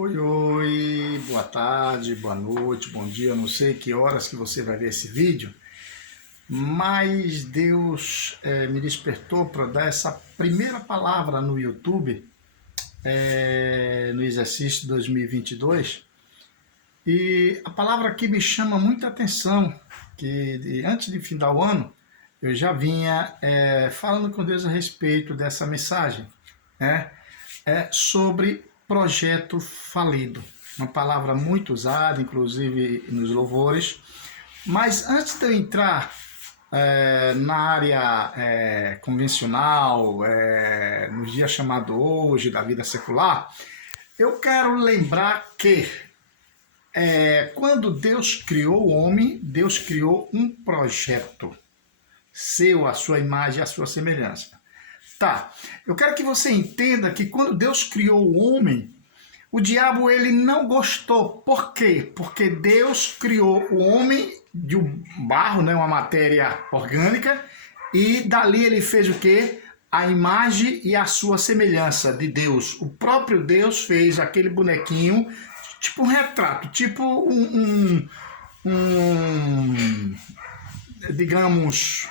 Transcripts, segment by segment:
Oi, oi, boa tarde, boa noite, bom dia. Eu não sei que horas que você vai ver esse vídeo, mas Deus me despertou para dar essa primeira palavra no YouTube, no exercício 2022. E a palavra aqui me chama muita atenção, que antes de findar o ano, eu já vinha falando com Deus a respeito dessa mensagem, né? Sobre projeto falido. Uma palavra muito usada, inclusive nos louvores. Mas antes de eu entrar na área convencional, no dia chamado hoje, da vida secular, eu quero lembrar que quando Deus criou o homem, Deus criou um projeto seu, a sua imagem, a sua semelhança. Tá, eu quero que você entenda que quando Deus criou o homem, o diabo ele não gostou. Por quê? Porque Deus criou o homem de um barro, né, uma matéria orgânica, e dali ele fez o quê? A imagem e a sua semelhança de Deus. O próprio Deus fez aquele bonequinho, tipo um retrato, tipo digamos,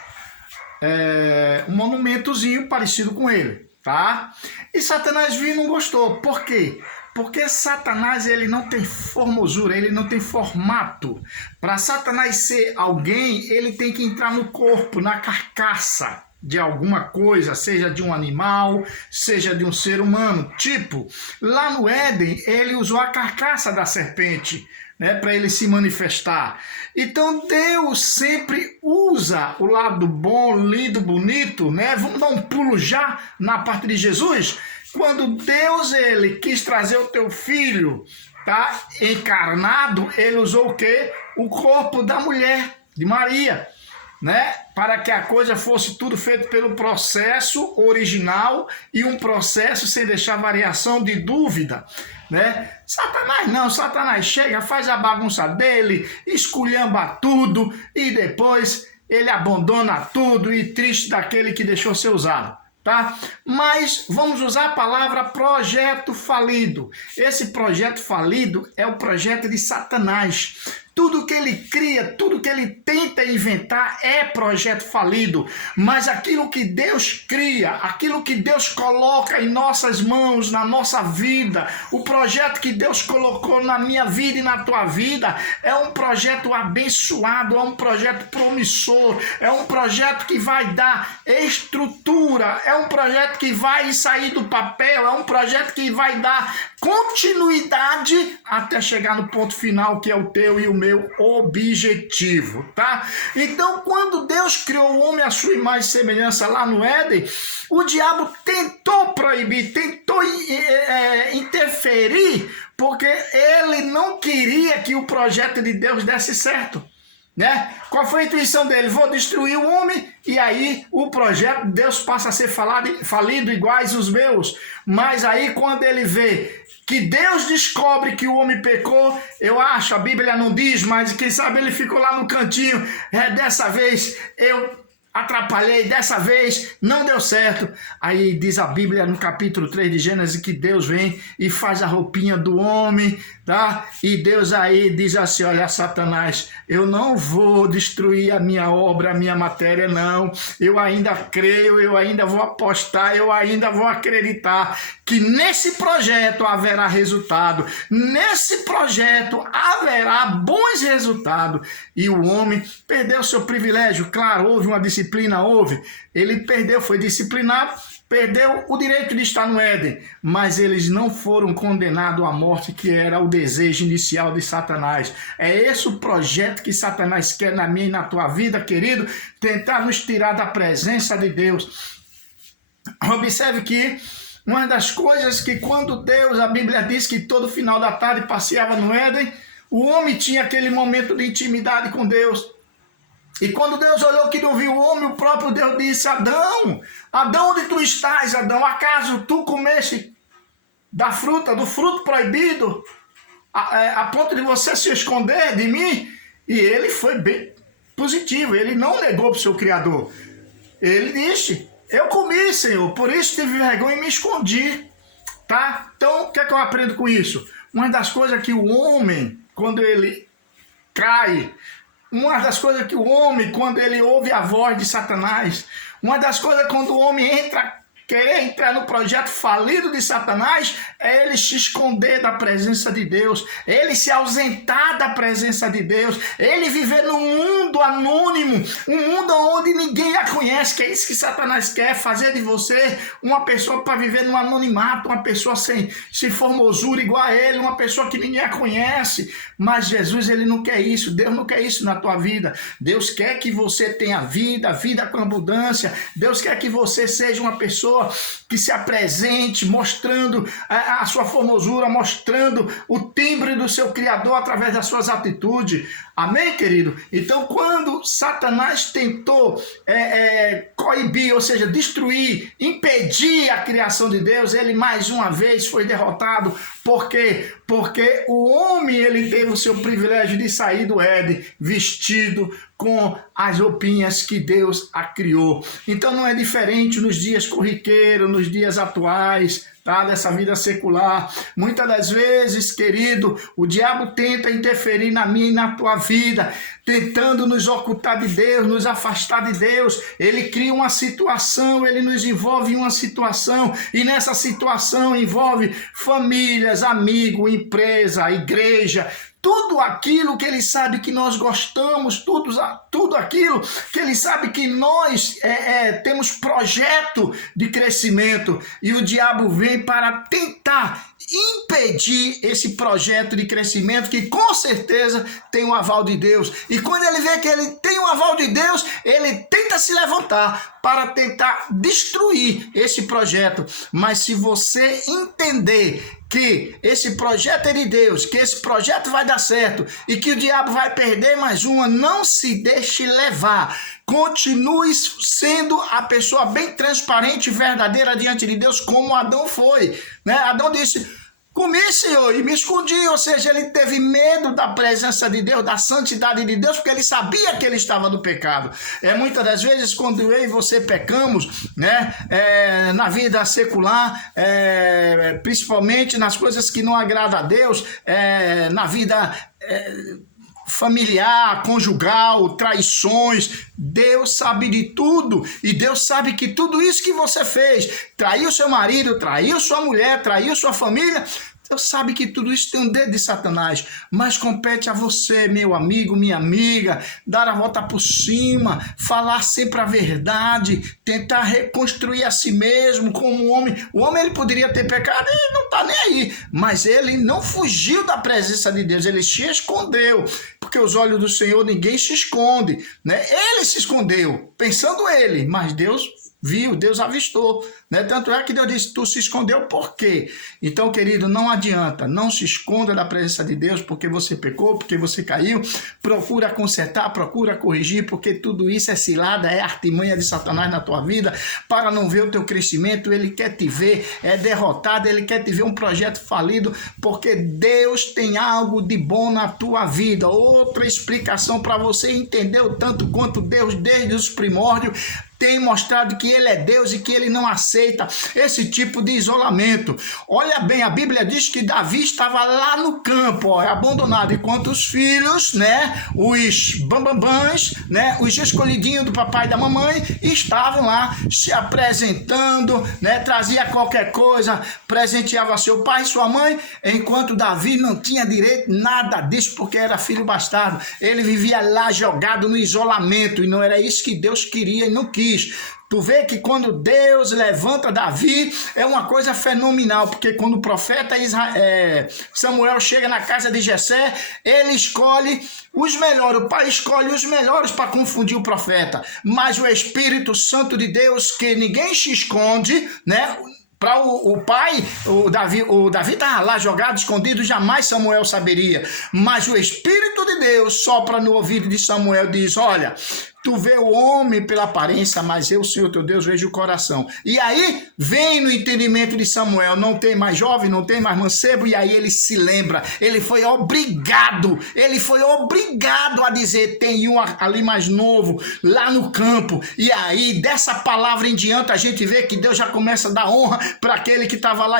um monumentozinho parecido com ele, tá? E Satanás viu e não gostou. Por quê? Porque Satanás ele não tem formosura, ele não tem formato. Para Satanás ser alguém, ele tem que entrar no corpo, na carcaça de alguma coisa, seja de um animal, seja de um ser humano. Tipo, lá no Éden, ele usou a carcaça da serpente, né, para ele se manifestar. Então Deus sempre usa o lado bom, lindo, bonito, né? Vamos dar um pulo já na parte de Jesus. Quando Deus ele quis trazer o teu filho, tá, encarnado, ele usou o quê? O corpo da mulher, de Maria, né? Para que a coisa fosse tudo feito pelo processo original e um processo sem deixar variação de dúvida, né? Satanás não, Satanás chega, faz a bagunça dele, esculhamba tudo e depois ele abandona tudo e triste daquele que deixou ser usado. Tá? Mas vamos usar a palavra projeto falido. Esse projeto falido é o projeto de Satanás. Tudo que ele cria, tudo que ele tenta inventar é projeto falido. Mas aquilo que Deus cria, aquilo que Deus coloca em nossas mãos, na nossa vida, o projeto que Deus colocou na minha vida e na tua vida, é um projeto abençoado, é um projeto promissor, é um projeto que vai dar estrutura, é um projeto que vai sair do papel, é um projeto que vai dar continuidade até chegar no ponto final, que é o teu e o meu objetivo, tá? Então, quando Deus criou o homem à sua imagem e semelhança lá no Éden, o diabo tentou proibir, tentou interferir, porque ele não queria que o projeto de Deus desse certo, né? Qual foi a intuição dele? Vou destruir o homem e aí o projeto de Deus passa a ser falido iguais os meus. Mas aí quando ele vê que Deus descobre que o homem pecou, eu acho, a Bíblia não diz, mas quem sabe ele ficou lá no cantinho, dessa vez eu atrapalhei, dessa vez não deu certo. Aí diz a Bíblia no capítulo 3 de Gênesis que Deus vem e faz a roupinha do homem, tá? E Deus aí diz assim, olha, Satanás, eu não vou destruir a minha obra, a minha matéria, não. Eu ainda creio, eu ainda vou apostar, eu ainda vou acreditar que nesse projeto haverá resultado, nesse projeto haverá bons resultados. E o homem perdeu seu privilégio, claro, houve uma disciplina, ele perdeu, foi disciplinado, perdeu o direito de estar no Éden, mas eles não foram condenados à morte, que era o desejo inicial de Satanás. É esse o projeto que Satanás quer na minha e na tua vida, querido, tentar nos tirar da presença de Deus. Observe que uma das coisas que quando Deus, a Bíblia diz que todo final da tarde passeava no Éden, o homem tinha aquele momento de intimidade com Deus. E quando Deus olhou que não viu o homem, o próprio Deus disse, Adão, Adão, onde tu estás, Adão? Acaso tu comeste do fruto proibido, a ponto de você se esconder de mim? E ele foi bem positivo, ele não negou para o seu Criador. Ele disse, eu comi, Senhor, por isso tive vergonha e me escondi. Tá? Então, o que é que eu aprendo com isso? uma das coisas que o homem, quando ele cai, uma das coisas que o homem, quando ele ouve a voz de Satanás, uma das coisas quando o homem querer entrar no projeto falido de Satanás, é ele se esconder da presença de Deus, ele se ausentar da presença de Deus, ele viver num mundo anônimo, um mundo onde ninguém a conhece, que é isso que Satanás quer, fazer de você uma pessoa para viver no anonimato, uma pessoa sem formosura igual a ele, uma pessoa que ninguém a conhece. Mas Jesus, ele não quer isso, Deus não quer isso na tua vida. Deus quer que você tenha vida com abundância. Deus quer que você seja uma pessoa que se apresente mostrando a sua formosura, mostrando o timbre do seu Criador através das suas atitudes. Amém, querido? Então, quando Satanás tentou coibir, ou seja, destruir, impedir a criação de Deus, ele mais uma vez foi derrotado. Por quê? Porque o homem, ele teve o seu privilégio de sair do Éden vestido com as roupinhas que Deus a criou. Então não é diferente nos dias corriqueiros, nos dias atuais, tá? Dessa vida secular. Muitas das vezes, querido, o diabo tenta interferir na minha e na tua vida, tentando nos ocultar de Deus, nos afastar de Deus. Ele cria uma situação, ele nos envolve em uma situação, e nessa situação envolve famílias, amigos, empresa, igreja, tudo aquilo que ele sabe que nós gostamos, tudo aquilo que ele sabe que nós temos projeto de crescimento, e o diabo vem para tentar impedir esse projeto de crescimento que com certeza tem o aval de Deus. E quando ele vê que ele tem o aval de Deus, ele tenta se levantar para tentar destruir esse projeto. Mas se você entender que esse projeto é de Deus, que esse projeto vai dar certo e que o diabo vai perder mais uma, não se deixe levar. Continue sendo a pessoa bem transparente e verdadeira diante de Deus, como Adão foi, né? Adão disse: comi, Senhor, e me escondi. Ou seja, ele teve medo da presença de Deus, da santidade de Deus, porque ele sabia que ele estava no pecado. Muitas das vezes, quando eu e você pecamos, né, na vida secular, principalmente nas coisas que não agradam a Deus, na vida familiar, conjugal, traições, Deus sabe de tudo, e Deus sabe que tudo isso que você fez, traiu seu marido, traiu sua mulher, traiu sua família, Deus sabe que tudo isso tem um dedo de Satanás, mas compete a você, meu amigo, minha amiga, dar a volta por cima, falar sempre a verdade, tentar reconstruir a si mesmo como um homem. O homem, ele poderia ter pecado e não está nem aí, mas ele não fugiu da presença de Deus, ele se escondeu, porque os olhos do Senhor ninguém se esconde, né? Ele se escondeu, pensando ele, mas Deus viu, Deus avistou, né? Tanto é que Deus disse: tu se escondeu por quê? Então, querido, não adianta, não se esconda da presença de Deus porque você pecou, porque você caiu. Procura consertar, procura corrigir, porque tudo isso é cilada, é artimanha de Satanás na tua vida, para não ver o teu crescimento. Ele quer te ver derrotado, ele quer te ver um projeto falido, porque Deus tem algo de bom na tua vida. Outra explicação para você entender o tanto quanto Deus, desde os primórdios, tem mostrado que ele é Deus e que ele não aceita esse tipo de isolamento. Olha bem, a Bíblia diz que Davi estava lá no campo, abandonado, enquanto os filhos, né, os bambambãs, né, os escolhidinhos do papai e da mamãe, estavam lá se apresentando, né, trazia qualquer coisa, presenteava seu pai e sua mãe, enquanto Davi não tinha direito nada disso, porque era filho bastardo. Ele vivia lá jogado no isolamento, e não era isso que Deus queria e não quis. Tu vê que quando Deus levanta Davi, é uma coisa fenomenal, porque quando o profeta Samuel chega na casa de Jessé, ele escolhe os melhores, o pai escolhe os melhores para confundir o profeta, mas o Espírito Santo de Deus, que ninguém se esconde, né? Para o pai, o Davi estava lá jogado, escondido, jamais Samuel saberia, mas o Espírito de Deus sopra no ouvido de Samuel e diz: olha, Tu vê o homem pela aparência, mas eu, Senhor teu Deus, vejo o coração. E aí vem no entendimento de Samuel, não tem mais jovem, não tem mais mancebo, e aí ele se lembra, ele foi obrigado a dizer, tem um ali mais novo, lá no campo. E aí, dessa palavra em diante, a gente vê que Deus já começa a dar honra para aquele que estava lá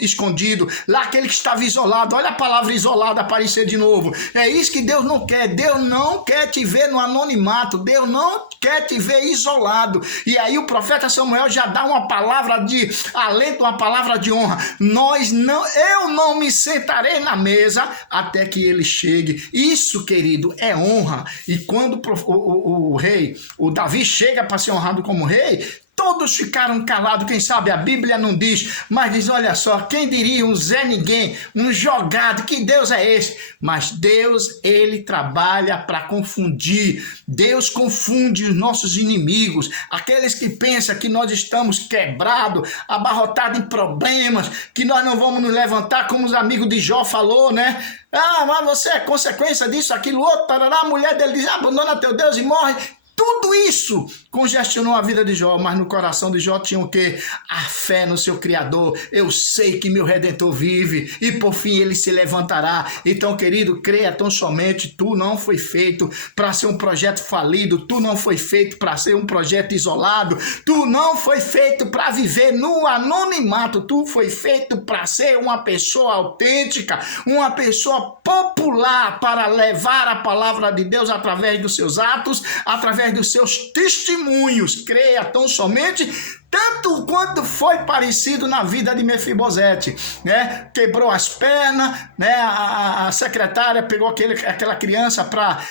escondido, lá aquele que estava isolado. Olha a palavra isolado aparecer de novo. É isso que Deus não quer. Deus não quer te ver no anonimato. Deus não quer te ver isolado. E aí o profeta Samuel já dá uma palavra de alento, uma palavra de honra. Eu não me sentarei na mesa até que ele chegue. Isso, querido, é honra. E quando o rei, o Davi, chega para ser honrado como rei, todos ficaram calados. Quem sabe a Bíblia não diz, mas diz, olha só, quem diria um Zé Ninguém, um jogado, que Deus é esse? Mas Deus, ele trabalha para confundir. Deus confunde os nossos inimigos, aqueles que pensam que nós estamos quebrados, abarrotados em problemas, que nós não vamos nos levantar, como os amigos de Jó falou, né? Ah, mas você é consequência disso, aquilo, outro, tarará. A mulher dele diz, abandona teu Deus e morre. Tudo isso congestionou a vida de Jó, mas no coração de Jó tinha o quê? A fé no seu Criador. Eu sei que meu Redentor vive e por fim ele se levantará. Então, querido, creia tão somente. Tu não foi feito para ser um projeto falido. Tu não foi feito para ser um projeto isolado. Tu não foi feito para viver no anonimato. Tu foi feito para ser uma pessoa autêntica, uma pessoa popular, para levar a palavra de Deus através dos seus atos, através dos seus testemunhos. Creia tão somente, tanto quanto foi parecido na vida de Mefibosete, né? Quebrou as pernas, né? A secretária pegou aquela criança para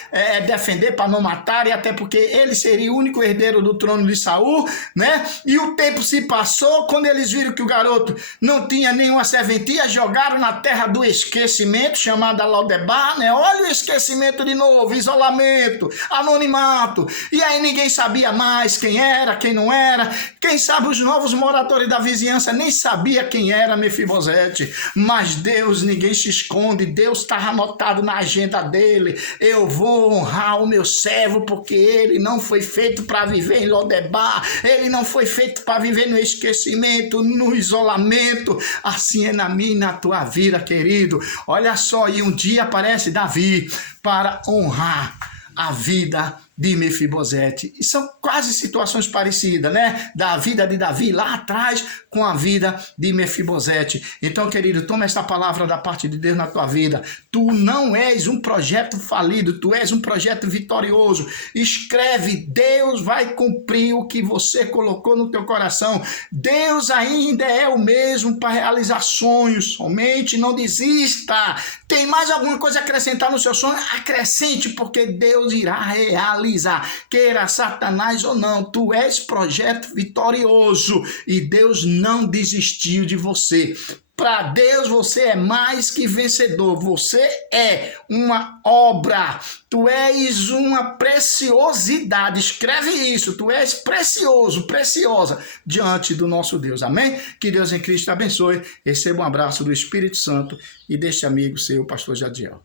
defender, para não matar, e até porque ele seria o único herdeiro do trono de Saul, né? E o tempo se passou, quando eles viram que o garoto não tinha nenhuma serventia, jogaram na terra do esquecimento, chamada Lodebar, né? Olha o esquecimento de novo, isolamento, anonimato, e aí ninguém sabia mais quem era, quem não era. Quem sabe os novos moradores da vizinhança nem sabia quem era Mefibosete, mas Deus, ninguém se esconde, Deus estava anotado na agenda dele. Eu vou honrar o meu servo, porque ele não foi feito para viver em Lodebar, ele não foi feito para viver no esquecimento, no isolamento. Assim é na minha e na tua vida, querido. Olha só, e um dia aparece Davi para honrar a vida de Mefibosete. E são quase situações parecidas, né? Da vida de Davi lá atrás com a vida de Mefibosete. Então, querido, toma esta palavra da parte de Deus na tua vida. Tu não és um projeto falido, tu és um projeto vitorioso. Escreve, Deus vai cumprir o que você colocou no teu coração. Deus ainda é o mesmo para realizar sonhos. Somente não desista. Tem mais alguma coisa a acrescentar no seu sonho? Acrescente, porque Deus irá realizar. Queira Satanás ou não, tu és projeto vitorioso e Deus não desistiu de você. Para Deus você é mais que vencedor, você é uma obra, tu és uma preciosidade, escreve isso, tu és precioso, preciosa diante do nosso Deus, amém? Que Deus em Cristo te abençoe, receba um abraço do Espírito Santo e deste amigo seu, pastor Jadiel.